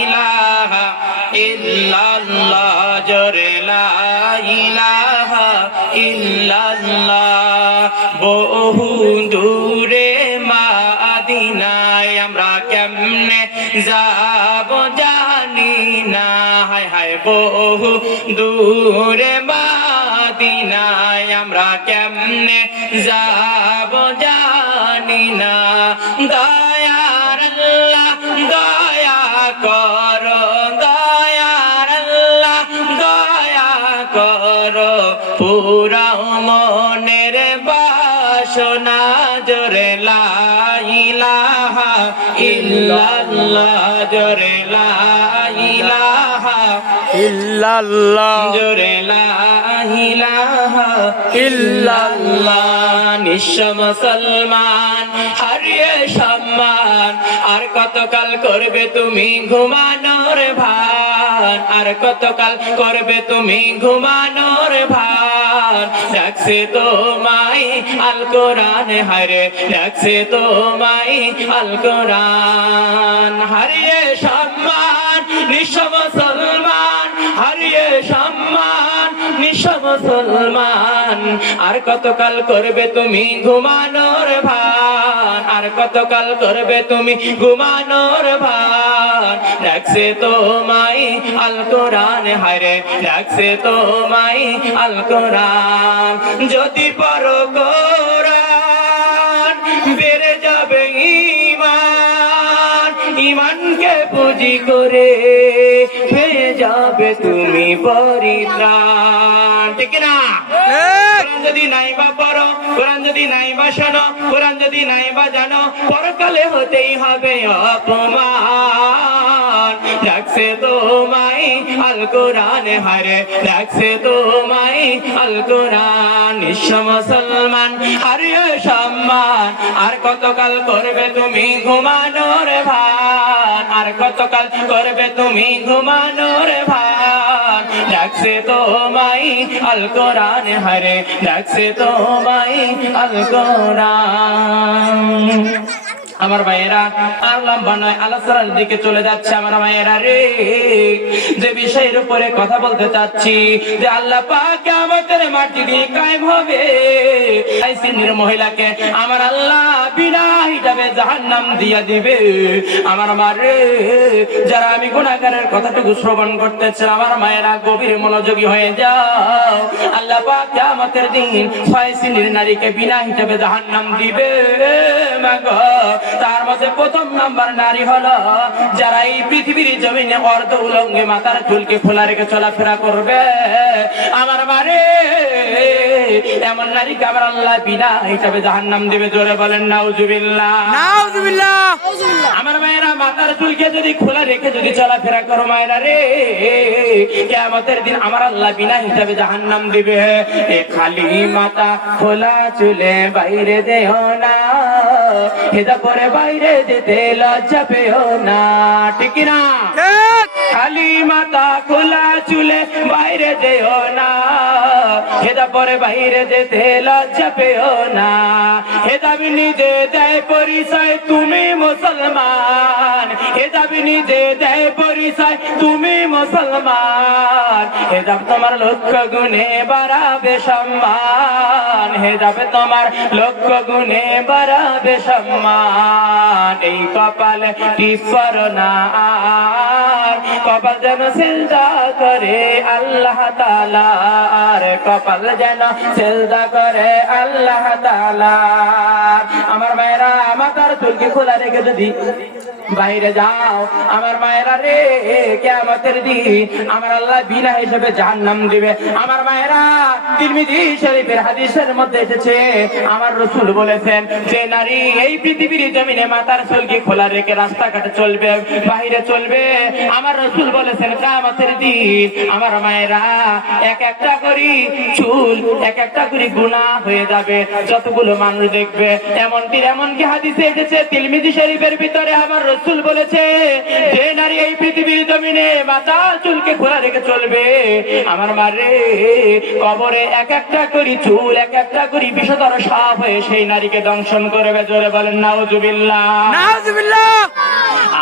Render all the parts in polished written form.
ইলাহা ইল্লাল্লাহ জোরে লা ইলাহা ইল্লাল্লাহ। বহু দূরে মাদিনায় আমরা কেমনে যাব জানি না, হায় হায় বহু দূরে মাদিনায় আমরা কেমনে যাব জানি না। দয়ার আল্লাহ দয়া করো, দয়ার আল্লাহ দয়া করো, পুরাও মনের বাসনা জোরে লা ইলাহা ইল্লাল্লাহ জোরে লা ইলাহা ইল্লাল্লাহ জোরে লা ইলাহা ইল্লাল্লাহ। নিঃস্ব মুসলমান হারিয়ে সম্মান, আর কতকাল করবে তুমি ঘুমানোর ভান, আর কতকাল করবে তুমি ঘুমানোর ভান। ডাকছে তোমায় আল কোরআন হারে, ডাকছে তোমায় আল কোরআন। হারিয়ে সম্মান নিঃস্ব মুসলমান, হারিয়ে সম্মান নিঃস্ব মুসলমান, আর কতকাল করবে তুমি ঘুমানোর ভান, আর কতকাল করবে তুমি ঘুমানোর ভান। ডাকছে তোমায় আল কোরআন হায়রে, ডাকছে তোমায় আল কোরআন। যদি পড়ো কোরআন বেড়ে যাবে ঈমান, ঈমানকে পুঁজি করে পেয়ে যাবে তুমি পরিত্রাণ। ঠিক না? কোরআন যদি নাই বা পড়ো, কোরআন যদি নাই বা শোনো, কোরআন যদি নাই বা জানো, পরকালে হতেই হবে অপমান। ডাকছে তোমায় আল কোরআন হারে, ডাকছে তোমায় আল কোরআন। নিঃস্ব মুসলমান হারিয়ে সম্মান, আর কতকাল করবে তুমি ঘুমানোর ভান, আর কতকাল করবে তুমি ঘুমানোর ভান। ডাকছে তোমায় আল কোরআন হারে, ডাকছে তোমায় আল কোরআন। আমার ভাইয়েরা আর লম্বা নয়, আলোচনার দিকে চলে যাচ্ছে। আমার ভাইয়েরা রে, যে বিষয়ের উপরে কথা বলতে চাচ্ছি, যে আল্লাহ পাক কিয়ামতের মাটি দিয়ে কায়েম হবে, এই শ্রেণীর মহিলাকে আমার আল্লাহ বিনা হিসাবে জাহান্নাম দিয়া দিবে। আমার মারে, যারা আমি গুনাহগারের কথাটুকু শ্রবণ করতেছে, আমার মায়েরা গভীর মনোযোগী হয়ে যাও। আল্লাহ পাক কিয়ামতের দিন 6 শ্রেণীর নারীকে বিনা হিসাবে জাহান্নাম দিবে। মাগো, তার মধ্যে প্রথম নাম্বার নারী হলো যারা এই পৃথিবীর জমিনে অর্ধ উলঙ্গে মাথার চুলকে খোলা রেখে চলাফেরা করবে। আমার মারে, এমন নারীকে আমার আল্লাহ বিনা হিসাবে জাহান্নাম দিবে। জোরে বলেন নাউজুবিল্লাহ, নাউজুবিল্লাহ। আমার মায়েরা মাথার চুলকে যদি খোলা রেখে যদি চলাফেরা করো মায়েরা রে, কিয়ামতের দিন আমার আল্লাহ বিনা হিসাবে জাহান্নাম দিবে। এ খালি মাথা খোলা চুলে বাইরে যেও না, হেদা পরে বাইরে যেতে লজ্জা পেও না। ঠিক না? খালি মাথা খোলা চুলে বাইরে যেও না, হেদা পরে বাইরে যেতে লজ্জা পেও না। হেদাবি নিজে দেয় পরিচয় তুমি মুসলমান, হেদাবি নিজে দেয় পরিচয় তুমি মুসলমান। হেদাব তোমার লক্ষ্য গুণে বাড়াবে সম্মান, হেদাবে তোমার লক্ষ্য গুণে বাড়াবে সম্মান। এই কপালে টিপর না আর, কপাল যেন সিজদা করে আল্লাহ তাআলা, আর কপাল যেন সিজদা করে আল্লাহ তাআলা। আমার মায়েরা মাথার চুলকে খোলা রেখে যদি বাইরে যাও, আমার মায়েরা রে, কিয়ামতের দিন আমার আল্লাহ বিনা হিসেবে জাহান্নাম দিবে। আমার মায়েরা, তিরমিজি শরীফের হাদিসের মধ্যে এসেছে, আমার রাসূল বলেছেন, যে নারী এই পৃথিবীর জমিনে মাথার চুলকে খোলা রেখে রাস্তাঘাটে চলবে, বাইরে চলবে, আমার রাসূল বলেছেন কিয়ামতের দিন আমার মায়েরা এক একটা করে চুল, এক একটা করে গুনাহ হয়ে যাবে যতগুলো মানুষ দেখবে। এমনকি হাদিসে এসেছে তিরমিজি শরীফের ভিতরে, আমার রাসূল বলেছে, যে নারী এই পৃথিবীর জমিনে মাথার চুলকে খোলা রেখে চলবে। আমার মারে কবরে এক একটা করি চুল, এক একটা করি বিষধর সাপ হয়ে সেই নারীকে দংশন করবে। জোরে বলেন নাউজুবিল্লাহ। নাউজুবিল্লাহ।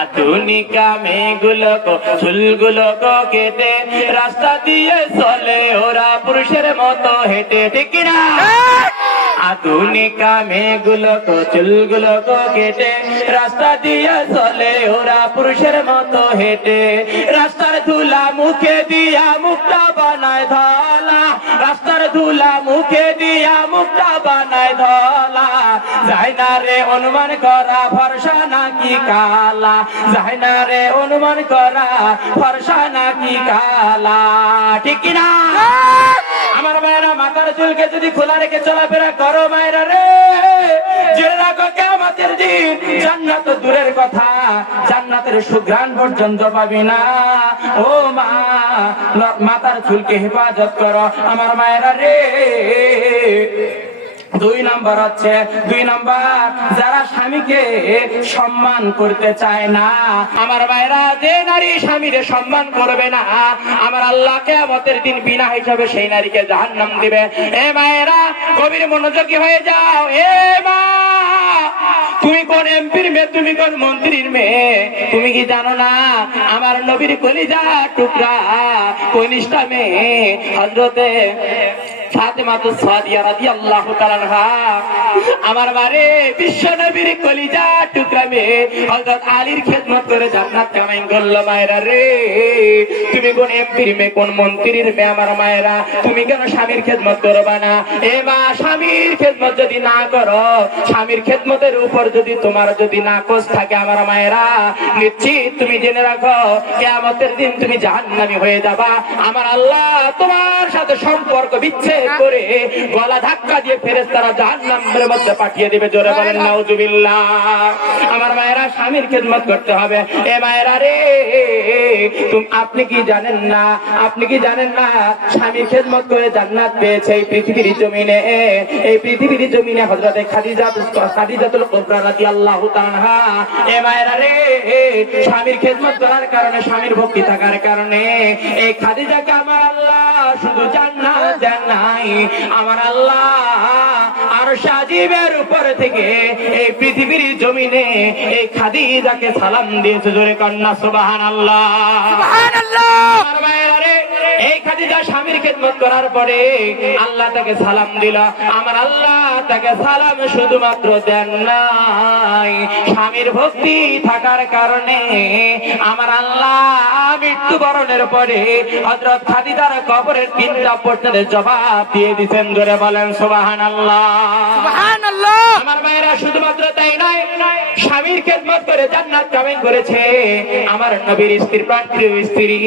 আধুনিকা মেয়েগুলো চুলগুলো কেটে রাস্তা দিয়ে চলে ওরা পুরুষের মতো হেঁটে, ঠিক কিনা? আধুনিকা মেয়েগুলো চুলগুলো কেটে রাস্তা দিয়ে চলে ওরা পুরুষের মতো হেঁটে। রাস্তার ধুলা মুখে দিয়া মুখটা বানায় ধলা, রাস্তার ধুলা মুখে দিয়া মুখটা বানায় ধলা। যায় না রে অনুমান করা ফর্সা নাকি কালা, যায় না রে অনুমান করা ফর্সা নাকি কালা, ঠিক কিনা? আমার মায়েরা মাথার চুলকে যদি খোলা রেখে চলাফেরা করো মায়েরা রে, জেনে রাখো কিয়ামতের দিন জান্নাত দূরের কথা, জান্নাতের সুঘ্রাণ পর্যন্ত পাবি না। ও মা, মাথার চুলকে হেফাজত করো আমার মায়েরা রে। দুই নাম্বার হচ্ছে, দুই নাম্বার যারা স্বামীকে সম্মান করতে চায় না। আমার মায়েরা, যে নারী স্বামীরে সম্মান করবে না আমার আল্লাহ কিয়ামতের দিন বিনা হিসাবে সেই নারীকে জাহান্নাম দিবে। এ মায়েরা গভীর মনোযোগী হয়ে যাও। এ মা, তুমি কোন এমপির মেয়ে, তুমি কোন মন্ত্রীর মেয়ে, তুমি কি জানো না আমার নবীর কলিজা টুকরা কনিষ্ঠ মেয়ে হযরতে ফাতেমাতুস সাদিয়া রাদিয়াল্লাহু তাআলা আনহা, আমার বারে বিশ্ব নবীর কলিজা টুকরা মেয়ে হযরত আলীর খেদমত করে জান্নাত কামাই করলো। মায়েরা রে, তুমি কোন এমপির মেয়ে, কোন মন্ত্রীর মেয়ে আমার মায়েরা, তুমি কেন স্বামীর খেদমত করবা না? এ মা, স্বামীর খেদমত যদি না করো, স্বামীর খেদমতের উপর যদি তোমার যদি নাকচ থাকে আমার মায়েরা, নিশ্চিত তুমি জেনে রাখো কিয়ামতের দিন তুমি জাহান্নামী হয়ে যাবা। আমার আল্লাহ তোমার সাথে সম্পর্ক বিচ্ছেদ করে গলা ধাক্কা দিয়ে ফেরেশতারা জাহান্নামের মধ্যে পাঠিয়ে দিবে। জোরে বলেন নাউজুবিল্লাহ। আমার মায়েরা, স্বামীর খেদমত করতে হবে। এ মায়েরা রে, আপনি কি জানেন না, আপনি কি জানেন না স্বামীর খেদমত করে জান্নাত পেয়েছে এই পৃথিবীর জমিনে, এই পৃথিবীর জমিনে হযরতে খাদিজাতুল কুবরা রাদিয়াল্লাহু তাআলা আনহা। এ মায়েরা রে, স্বামীর খেদমত করার কারণে, স্বামীর ভক্তি থাকার কারণে এই খাদিজাকে আমার আল্লাহ শুধু জান্নাত দেন নাই, আমার আল্লাহ আরশ আজিমের উপর থেকে এই পৃথিবীর জমিনে এই খাদিজাকে সালাম দিয়েছে। জোরে কন্যা সুবহানাল্লাহ, সুবহানাল্লাহ। আমার মায়েরা রে, এই খাদিজা স্বামীর খেদমত করার পরে আল্লাহ তাকে সালাম দিল। আমার আল্লাহ তাকে সালাম শুধুমাত্র দেন নাই, স্বামীর ভক্তি থাকার কারণে আমার আল্লাহ মৃত্যুবরণের পরে হযরত খাদিজার কবরের 3টা প্রশ্নের জবাব দিয়ে দিয়েছেন। জোরে বলেন সুবহানাল্লাহ, সুবহানাল্লাহ। আমার মায়েরা, শুধুমাত্র তাই নয়, স্বামীর খেদমত করে জান্নাত কামাই করেছে আমার নবীর স্ত্রী, প্রাণপ্রিয় স্ত্রী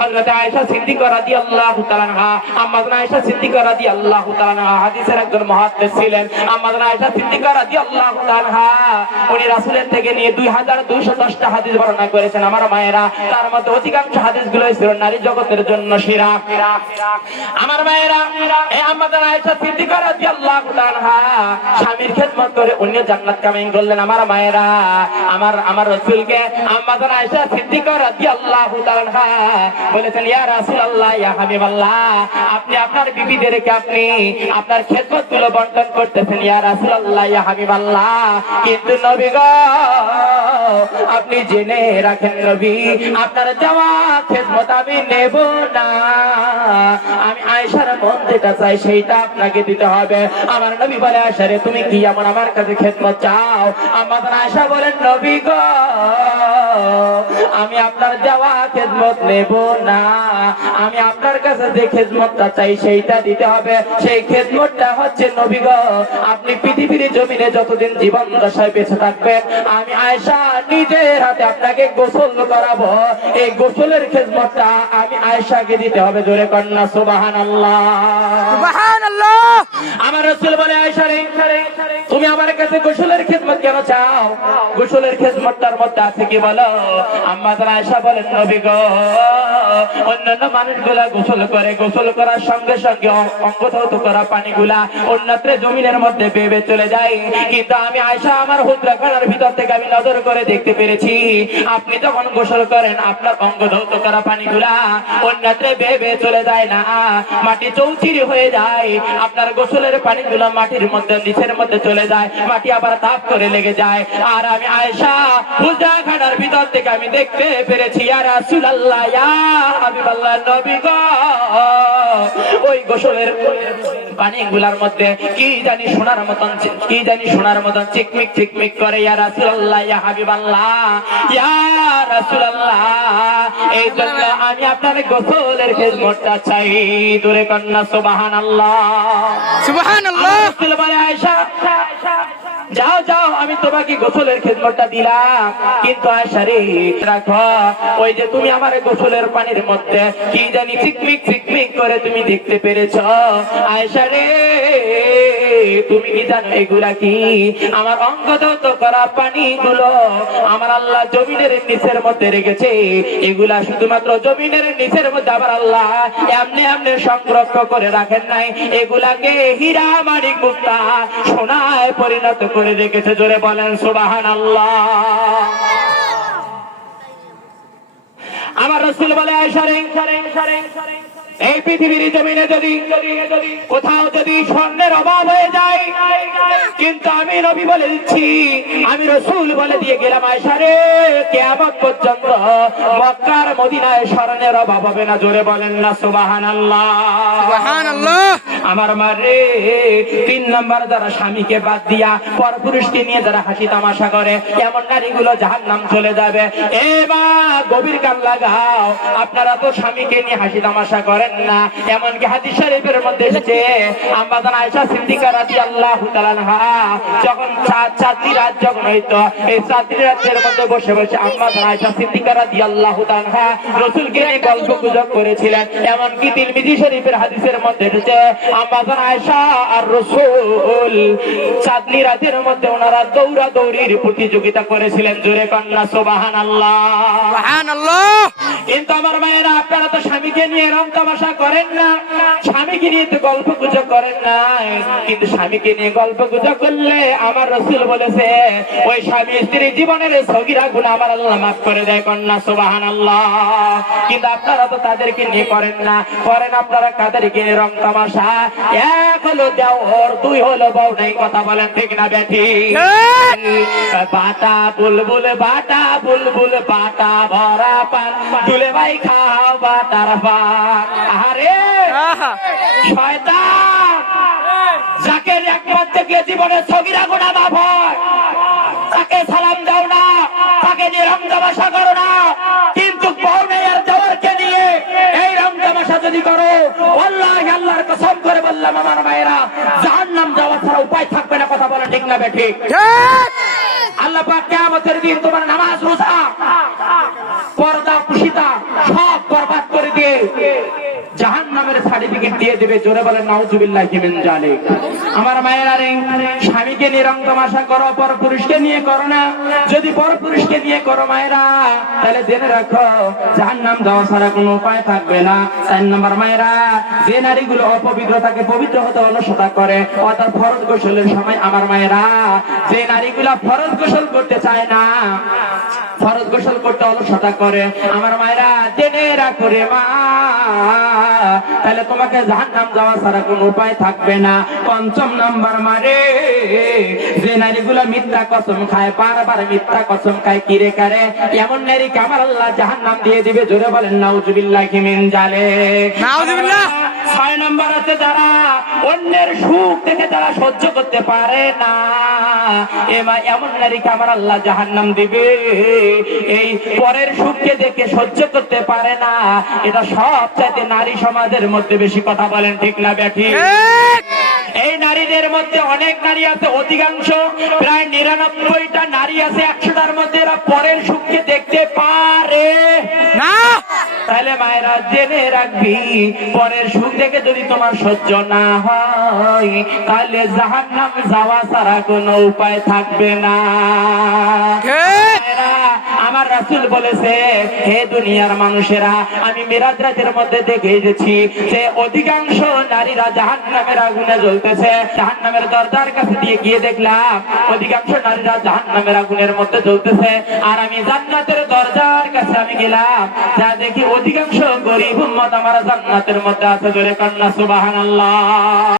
হযরত আয়েশা সিদ্দিকা রাদিয়াল্লাহু তাআলা আনহা। আম্মা আয়েশা সিদ্দিকা রাদিয়াল্লাহু তাআলা আনহা হাদিসের একজন মুহাদ্দিস ছিলেন। আম্মা আয়েশা সিদ্দিকা রাদিয়াল্লাহু তাআলা আনহা উনি রাসূলের থেকে নিয়ে 2210টা হাদিস বর্ণনা করেছেন আমার মায়েরা। তার মধ্যে অধিকাংশ হাদিসগুলো ছিল নারী জগতের জন্য সেরা। আমার মায়েরা, এই আম্মা আয়েশা সিদ্দিকা রাদিয়াল্লাহু তাআলা আনহা স্বামীর খেদমত করে উনি জান্নাত কামাই করলেন। আমার মায়েরা, আমার রাসূলকে আম্মা আয়েশা সিদ্দিকা রাদিয়াল্লাহু তাআলা আনহা বলেছেন, ইয়া রাসূলুল্লাহ, ইয়া হাবিবাল্লাহ, আপনি আপনার বিবিদেরকে আপনি আপনার খেদমতগুলো বন্টন করতেছেন ইয়া রাসূলুল্লাহ, ইয়া হাবিবাল্লাহ, কিন্তু নবী গো, আপনি জেনে রাখেন নবী, আপনার দেওয়া খেদমত আমি নেব না, আমি আয়েশার মন যেটা চাই সেইটা আপনাকে দিতে হবে। আমার নবী বলে, আয়েশা রে, তুমি কি এমন আমার কাছে খেদমত চাও? আমাদের আয়েশা বলেন, নবী গো, আমি আপনার দেওয়া খেদমত নেব না, আমি আপনার কাছে যে খেদমতটা চাই সেইটা দিতে হবে। সেই খেদমতটা হচ্ছে নবী গো, আপনি পৃথিবীর জমিনে যতদিন জীবন দশায় বেঁচে থাকবেন আমি আয়েশা নিজের হাতে আপনাকে গোসল করাবো, এই গোসলের খেদমতটা আমি আয়েশাকে দিতে হবে। জোরে কন্যা সুবহানাল্লাহ, সুবহানাল্লাহ। সুবহানাল্লাহ। আমার রাসূল বলে আয়েশা রে, তুমি আমার কাছে গোসলের খিদমত কেন চাও? গোসলের খিদমতটার মধ্যে আছে কি বলো? আম্মা জান আয়েশা বলেন, নবী গো, অন্যান্য মানুষগুলা গোসল করে, গোসল করার সঙ্গে সঙ্গে অঙ্গ ধৌত করা পানিগুলা অন্যত্র জমিনের মধ্যে বেবে চলে যায়, কিন্তু আমি আয়েশা আমার হুজরাখানার ভিতর থেকে আমি নজর করে দেখতে পেরেছি, আপনি যখন গোসল করেন আপনার অঙ্গ ধৌত করা পানিগুলা অন্যত্র বেবে চলে যায় না, মাটি চৌচির হয়ে যায়, আপনার গোসলের পানিগুলো মাটির মধ্যে নিচের মধ্যে চলে যায়, মাটি আবার তাপ করে লেগে যায়। আর আমি আয়েশা হুজরাখানার ভিতর থেকে আমি দেখতে পেরেছি, ইয়া রাসূলুল্লাহ, ইয়া হাবিবাল্লাহ, নবী গো, ওই গোসলের পানিগুলার মধ্যে কি জানি সোনার মতন, কি জানি সোনার মতন চিকমিক চিকমিক করে। ইয়া রাসূলুল্লাহ, ইয়া হাবিবাল্লাহ, ইয়া রাসূলুল্লাহ, এই জন্য আমি আপনার গোসলের খিদমতটা চাই। দূরে কন্যা সুবহানাল্লাহ, সুবহানাল্লাহ। রাসূল বলে, আয়েশা যাও যাও, আমি তোমাকে গোসলের খিদমতটা দিলাম, কিন্তু আয়েশা রে রাখো, ওই যে তুমি আমার গোসলের পানির মধ্যে কি জানি চিকমিক চিকমিক করে তুমি দেখতে পেরেছো, আয়েশা রে তুমি কি জানো এগুলা কি? আমার অঙ্গ ধৌত করা পানিগুলো আমার আল্লাহ জমিনের নিচের মধ্যে রেখেছে, এগুলা শুধুমাত্র জমিনের নিচের মধ্যে আমার আল্লাহ এমনি এমনি সংরক্ষণ করে রাখেন নাই, এগুলাকে হীরা মানিক মুক্তা সোনায় পরিণত করে রেখেছে। জোরে বলেন সুবহানাল্লাহ। আমার রাসূল বলে, আয়েশা রে, এই পৃথিবীর জমিনে যদি কোথাও যদি স্বর্ণের অভাব হয়ে যায়, কিন্তু আমি নবী বলে দিচ্ছি, আমি রাসূল বলে দিয়ে গেলাম, আয়েশা রে কিয়ামত পর্যন্ত মক্কার মদিনায় স্বর্ণের অভাব হবে না। জোরে বলেন না সুবহানাল্লাহ, সুবহানাল্লাহ। আমার মারে 3 নাম্বার যারা স্বামীকে বাদ দিয়া পরপুরুষকে নিয়ে যারা হাসি তামাশা করে, এমন নারীগুলো জাহান্নাম চলে যাবে। এবা গভীর কান লাগাও, আপনারা তো স্বামীকে নিয়ে হাসি তামাশা করেন না, এমনকি হাদিস শরীফের মধ্যে এসেছে, আম্মা জান আয়েশা সিদ্দিকা রাদিয়াল্লাহু তাআলা আনহা যখন চাঁদনি রাত যখন হইতো, এই চাঁদনি রাতের মধ্যে বসে বসে আম্মা জান আয়েশা সিদ্দিকা রাদিয়াল্লাহু তাআলা আনহা রাসূলকে নিয়ে গল্প গুজব করেছিলেন। এমনকি তিরমিজি শরীফের হাদিসের মধ্যে এসেছে, আম্মা জান আয়েশা আর রাসূল চাঁদনি রাতের মধ্যে ওনারা দৌড়া দৌড়ির প্রতিযোগিতা করেছিলেন। জোরে কন্যা সুবহানাল্লাহ, সুবহানাল্লাহ। কিন্তু আমার মায়েরা, আপনারা তো স্বামীকে নিয়ে রং তামাশা করেন না, স্বামীকে নিয়ে তো গল্প গুজব করেন না, কিন্তু স্বামীকে নিয়ে গল্প গুজব করলে আমার রাসূল বলেছে ওই স্বামী স্ত্রীর জীবনের সগীরা গুনাহ আমার আল্লাহ মাফ করে দেয়। কন্যা সুবহানাল্লাহ। কিন্তু আপনারা তো তাদেরকে নিয়ে করেন না, করেন আপনারা কাদেরকে নিয়ে রং তামাশা? এক হলো দেওর, 2 হলো বউ নাই। কথা বলেন ঠিক না বেঠি? বাটা বুলবুল, বাটা বুলবুল, বাটা ভরা পান, দুলে ভাই খাও বাটার পান। আরে শয়তান, যাকে একবার দেখলে জীবনে সগীরা গুনাহ মাফ হয়, তাকে সালাম দাও না, তাকে নিয়ে রং তামাশা করো না, কিন্তু বউ নেই আর দেওরকে নিয়ে এই রং তামাশা যদি করো, আল্লাহ আল্লাহর কসম করে বললাম আমার মায়েরা, জাহান্নাম যাওয়া ছাড়া উপায় থাকবে না। কথা বলেন ঠিক না বেঠিক? আল্লাহ পাক কিয়ামতের দিন তোমার নামাজ, রোজা, পর্দা, পুশিতা সব বরবাদ করে দিয়ে জাহান্নামের সার্টিফিকেট দিয়ে দিবে। জোরে বলেন নাউজুবিল্লাহি মিন যালিক। আমার মায়েরা রে, স্বামীকে নিয়ে রং তামাশা করো, পরপুরুষকে নিয়ে করো না। যদি পরপুরুষকে নিয়ে করো মায়েরা, তাহলে জেনে রাখো জাহান্নাম যাওয়া ছাড়া কোনো উপায় থাকবে না। 4 নাম্বার মায়েরা, যে নারীগুলো অপবিত্র থাকে পবিত্র হতে অলসতা করে, অর্থাৎ ফরজ গোসলের সময় আমার মায়েরা, যে নারীগুলা ফরজ গোসল করতে চায় না, ফরজ গোসল করতে অলসতা করে, আমার মায়েরা জেনে রাখো রে মা, তাহলে তোমাকে জাহান্নাম যাওয়া ছাড়া কোনো উপায় থাকবে না। 5 নাম্বার মারে, যে নারীগুলো মিথ্যা কসম খায়, বারবার মিথ্যা কসম খায়, কিরে কারে, এমন নারীকে আমার আল্লাহ জাহান্নাম দিয়ে দিবে। জোরে বলেন নাউজুবিল্লাহি মিন যালিক, নাউজুবিল্লাহ। 6 নাম্বার আছে যারা অন্যের সুখ থেকে যারা সহ্য করতে পারে না, এমন নারীকে আমার আল্লাহ জাহান্নাম দিবে। এই পরের সুখকে দেখে সহ্য করতে পারে না, এটা সবচাইতে নারী সমাজের মধ্যে বেশি। কথা বলেন ঠিক না বেঠি? এই নারীদের মধ্যে অনেক নারী আছে, অধিকাংশ প্রায় 99টা নারী আছে 100টার মধ্যে, এরা পরের সুখকে দেখতে পারে না। তাহলে মায়েরা জেনে রাখবি, পরের সুখ দেখে যদি তোমার সহ্য না হয় তাহলে জাহান্নাম যাওয়া ছাড়া কোনো উপায় থাকবে না। ঠিক। মায়েরা, আমার রাসূল বলেছে, হে দুনিয়ার মানুষেরা, আমি মিরাজ রাতের মধ্যে দেখে এসেছি যে অধিকাংশ নারীরা জাহান্নামের আগুনে জ্বলতেছে। জাহান্নামের দরজার কাছে দিয়ে গিয়ে দেখলাম অধিকাংশ নারীরা জাহান্নামের আগুনের মধ্যে জ্বলতেছে। আর আমি জান্নাতের দরজার কাছে আমি গেলাম, যা দেখি অধিকাংশ গরিব উম্মত আমার জান্নাতের মধ্যে আছে। জোরে কান্না সুবহানাল্লাহ।